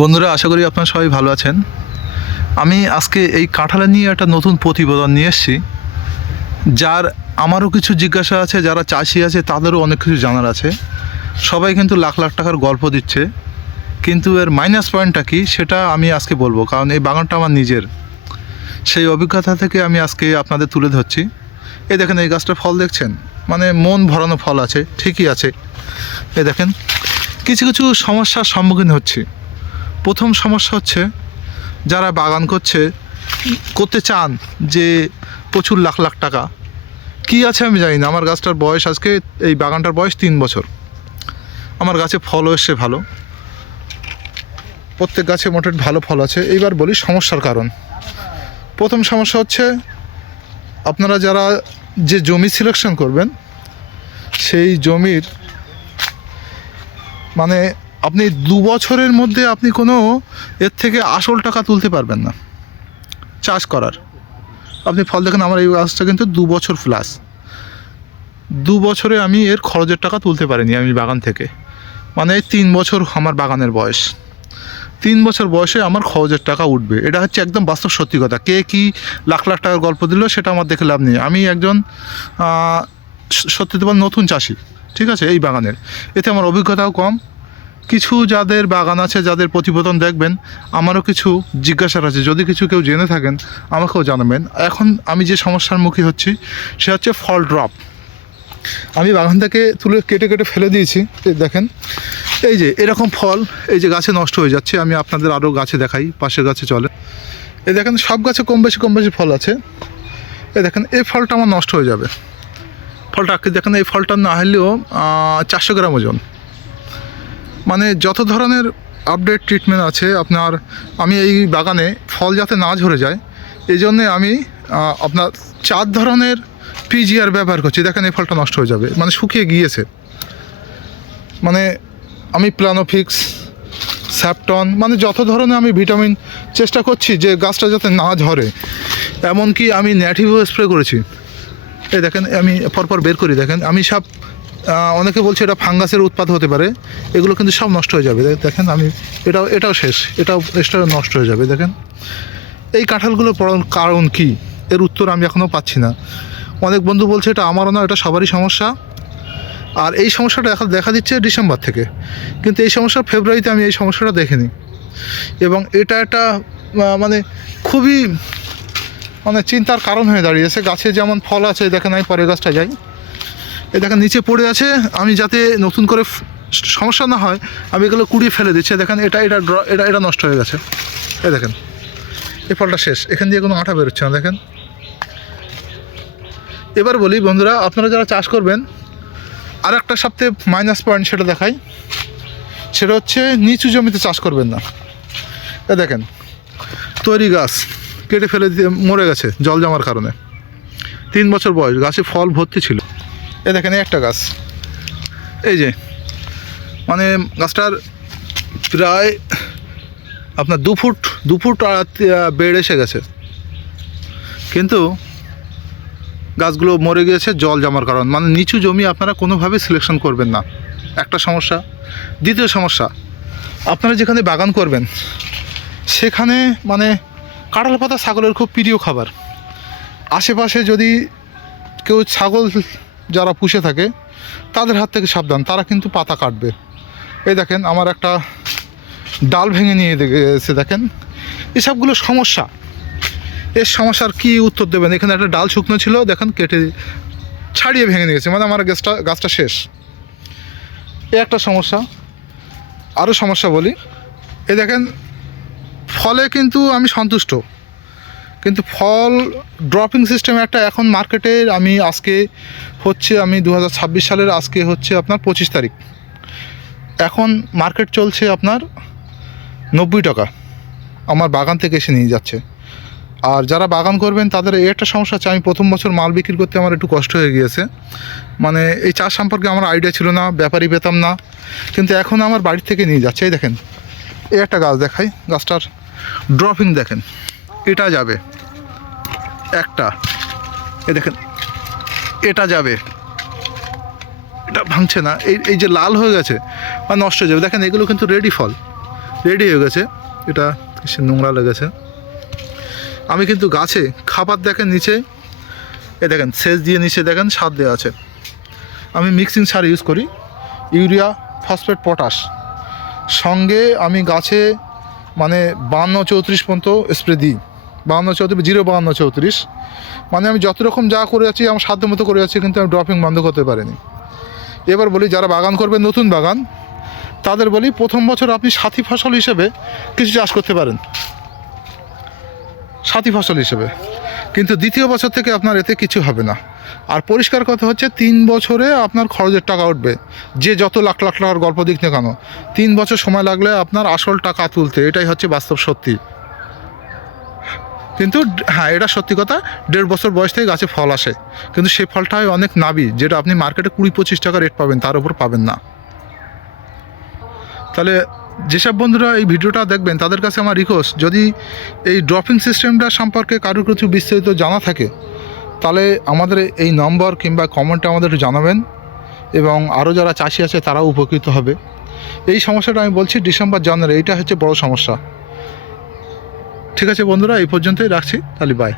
বন্ধুরা, আশা করি আপনারা সবাই ভালো আছেন। আমি আজকে এই কাঁঠালা নিয়ে একটা নতুন প্রতিবেদন নিয়ে এসেছি, যার আমারও কিছু জিজ্ঞাসা আছে, যারা চাষি আছে, তাদেরও অনেক কিছু জানার আছে। সবাই কিন্তু লাখ লাখ টাকার গল্প দিচ্ছে, কিন্তু এর মাইনাস পয়েন্টটা কি, সেটা আমি আজকে বলব, কারণ এই বাগানটা আমার নিজের। সেই অভিজ্ঞতা থেকে আমি আজকে আপনাদের তুলে ধরছি। এই দেখেন, এই গাছটার ফল দেখছেন? মানে মন ভরানো ফল আছে, ঠিকই আছে। এ দেখেন, কিছু কিছু সমস্যার সম্মুখীন হচ্ছি। প্রথম সমস্যা হচ্ছে যারা বাগান করছে, করতে চান যে প্রচুর লাখ লাখ টাকা, কি আছে আমি জানি না। আমার গাছটার বয়স আজকে, এই বাগানটার বয়স তিন বছর। আমার গাছে ফলও এসছে ভালো। প্রত্যেক গাছে মোটে ভালো ফল আছে। এইবার বলি সমস্যার কারণ। প্রথম সমস্যা হচ্ছে আপনারা যারা যে জমি সিলেকশন করবেন, সেই জমির মানে আপনি দু বছরের মধ্যে আপনি কোনো এর থেকে আসল টাকা তুলতে পারবেন না। চাষ করার। আপনি ফল দেখেন, আমার এই গাছটা কিন্তু দু বছর প্লাস দু বছরে আমি এর খরচের টাকা তুলতে পারিনি আমি বাগান থেকে। মানে তিন বছর আমার বাগানের বয়স। তিন বছর বয়সে আমার খরচের টাকা উঠবে। এটা হচ্ছে একদম বাস্তব সত্যি কথা। কে কি লাখ লাখ টাকার গল্প দিল সেটা আমার দেখে লাভ নেই। আমি একজন সত্যি বল নতুন চাষি। ঠিক আছে? এই বাগানের। এতে আমার অভিজ্ঞতাও কম। কিছু যাদের বাগান আছে, যাদের প্রতিবেদন দেখবেন, আমারও কিছু জিজ্ঞাসার আছে। যদি কিছু কেউ জেনে থাকেন, আমাকেও জানাবেন। এখন আমি যে সমস্যার মুখী হচ্ছি, সে হচ্ছে ফল ড্রপ। আমি বাগান থেকে তুলে কেটে কেটে ফেলে দিয়েছি দেখেন। এই যে, এরকম ফল, এই যে গাছে নষ্ট হয়ে যাচ্ছে, আমি আপনাদের আরও গাছে দেখাই, পাশের গাছে চলে। এই দেখেন, সব গাছে কম বেশি কম বেশি ফল আছে। এই দেখেন, এই ফলটা আমার নষ্ট হয়ে যাবে। ফলটা, দেখেন, এই ফলটা না হলেও চারশো গ্রাম ওজন। মানে যত ধরনের আপডেট ট্রিটমেন্ট আছে, আপনার আমি এই বাগানে ফল যাতে না ঝরে যায়, এই জন্যে আমি আপনার চার ধরনের পিজিআর ব্যবহার করছি। দেখেন এই ফলটা নষ্ট হয়ে যাবে। মানে শুকিয়ে গিয়েছে। মানে আমি প্লানোফিক্স স্যাপটন মানে যত ধরনের আমি ভিটামিন চেষ্টা করছি যে গাছটা যাতে না ঝরে। এমনকি আমি ন্যাটিভও স্প্রে করেছি। এই দেখেন, আমি পরপর বের করি। দেখেন, আমি সব অনেকে বলছে এটা ফাঙ্গাসের উৎপাদ হতে পারে। এগুলো কিন্তু সব নষ্ট হয়ে যাবে। দেখেন আমি, এটাও এটাও শেষ। এটাও এক্সট্রা নষ্ট হয়ে যাবে। দেখেন, এই কাঁঠালগুলো পড়ার কারণ কি? এর উত্তর আমি এখনও পাচ্ছি না। অনেক বন্ধু বলছে, এটা আমারও না, এটা সবারই সমস্যা। আর এই সমস্যাটা দেখা দেখা দিচ্ছে ডিসেম্বর থেকে। কিন্তু এই সমস্যা ফেব্রুয়ারিতে আমি এই সমস্যাটা দেখিনি। এবং এটা একটা মানে খুবই মানে চিন্তার কারণ হয়ে দাঁড়িয়েছে। গাছে যেমন ফল আছে, দেখেন আমি পরের গাছটা যাই। এই দেখেন, নিচে পড়ে আছে, আমি যাতে নতুন করে সমস্যা না হয়, আমি এগুলো কুড়িয়ে ফেলে দিচ্ছি। দেখেন, এটা এটা ড্র এটা এটা নষ্ট হয়ে গেছে। এই দেখেন, এই ফলটা শেষ। এখান দিয়ে কোনো আঠা বেরোচ্ছে না, দেখেন। এবার বলি, বন্ধুরা, আপনারা যারা চাষ করবেন আর একটা সবথেকে মাইনাস পয়েন্ট সেটা দেখাই। সেটা হচ্ছে, নিচু জমিতে চাষ করবেন না। এ দেখেন, তৈরি গাছ কেটে ফেলে দিয়ে মরে গেছে, জল জমার কারণে। তিন বছর বয়স, গাছে ফল ভর্তি ছিল। এ দেখেন একটা গাছ। এই যে মানে গাছটার প্রায় আপনার দু ফুট দু ফুট বেড় এসে গেছে। কিন্তু গাছগুলো মরে গিয়েছে জল জমার কারণ। মানে নিচু জমি আপনারা কোনোভাবে সিলেকশন করবেন না। একটা সমস্যা। দ্বিতীয় সমস্যা, আপনারা যেখানে বাগান করবেন, সেখানে মানে কাঁঠাল পাতা ছাগলের খুব প্রিয় খাবার। আশেপাশে যদি কেউ ছাগল যারা পুষে থাকে, তাদের হাত থেকে সাবধান। তারা কিন্তু পাতা কাটবে। এই দেখেন, আমার একটা ডাল ভেঙে নিয়ে গেছে, দেখেন। এসবগুলো সমস্যা। এর সমস্যার কি উত্তর দেবেন? এখানে একটা ডাল শুকনো ছিল, দেখেন, কেটে ছাড়িয়ে ভেঙে নিয়েছে মানে আমার গাছটা গাছটা শেষ। এ একটা সমস্যা। আরও সমস্যা বলি। এ দেখেন, ফলে কিন্তু আমি সন্তুষ্ট। কিন্তু ফল ড্রপিং সিস্টেম একটা এখন মার্কেটে আমি আজকে হচ্ছে আমি দু হাজার ছাব্বিশ সালের আজকে হচ্ছে আপনার পঁচিশ তারিখ। এখন মার্কেট চলছে আপনার নব্বই টাকা। আমার বাগান থেকে এসে নিয়ে যাচ্ছে। আর যারা বাগান করবেন, তাদের এই একটা সমস্যা আছে আমি প্রথম বছর মাল বিক্রি করতে আমার একটু কষ্ট হয়ে গিয়েছে। মানে এই চাষ সম্পর্কে আমার আইডিয়া ছিল না, ব্যাপারই পেতাম না। কিন্তু এখন আমার বাড়ি থেকে নিয়ে যাচ্ছে, এই দেখেন। এই একটা গাছ দেখাই, গাছটার ড্রপিং দেখেন। এটা যাবে। একটা। এ দেখেন, এটা যাবে। এটা ভাঙছে না। এই এই যে লাল হয়ে গেছে, বা নষ্ট হয়ে যাবে। দেখেন, এগুলো কিন্তু রেডি ফল। রেডি হয়ে গেছে। এটা সে নোংরা লেগেছে আমি কিন্তু গাছে খাবার দেখেন নিচে, এ দেখেন, সেচ দিয়ে নিচে দেখেন, সার দেওয়া আছে। আমি মিক্সিং সার ইউজ করি। ইউরিয়া ফসফেট পটাশ সঙ্গে আমি গাছে মানে বান্ন চৌত্রিশ পর্যন্ত স্প্রে দিই। বাহান্ন চৌত্রিশ, জিরো বাহান্ন চৌত্রিশ। মানে আমি যত রকম যা করে যাচ্ছি আমার সাধ্য মতো করে যাচ্ছি কিন্তু আমি ড্রপিং বন্ধ করতে পারিনি। এবার বলি, যারা বাগান করবে নতুন বাগান, তাদের বলি, প্রথম বছর আপনি সাথী ফসল হিসেবে কিছু চাষ করতে পারেন। সাথী ফসল হিসেবে। কিন্তু দ্বিতীয় বছর থেকে আপনার এতে কিছু হবে না। আর পরিষ্কার কথা হচ্ছে, তিন বছরে আপনার খরচের টাকা উঠবে। যে যত লাখ লাখ টাকার গল্প দিক না কেন, তিন বছর সময় লাগলে আপনার আসল টাকা তুলতে, এটাই হচ্ছে বাস্তব সত্যি। কিন্তু হ্যাঁ এটা সত্যি কথা, দেড় বছর বয়স থেকে গাছে ফল আসে। কিন্তু সেই ফলটা হয় অনেক নাবি, যেটা আপনি মার্কেটে কুড়ি পঁচিশ টাকা রেট পাবেন, তার উপর পাবেন না। তাহলে যেসব বন্ধুরা এই ভিডিওটা দেখবেন, তাদের কাছে আমার রিকোয়েস্ট যদি এই ড্রপিং সিস্টেমটা সম্পর্কে কারোর কিছু বিস্তারিত জানা থাকে, তাহলে আমাদের এই নম্বর কিংবা কমেন্টে আমাদের একটু জানাবেন এবং আরও যারা চাষি আছে তারাও উপকৃত হবে। এই সমস্যাটা আমি বলছি ডিসেম্বর, জানুয়ারি, এইটা হচ্ছে বড় সমস্যা। ঠিক আছে বন্ধুরা এই পর্যন্তই রাখছি তাহলে বাই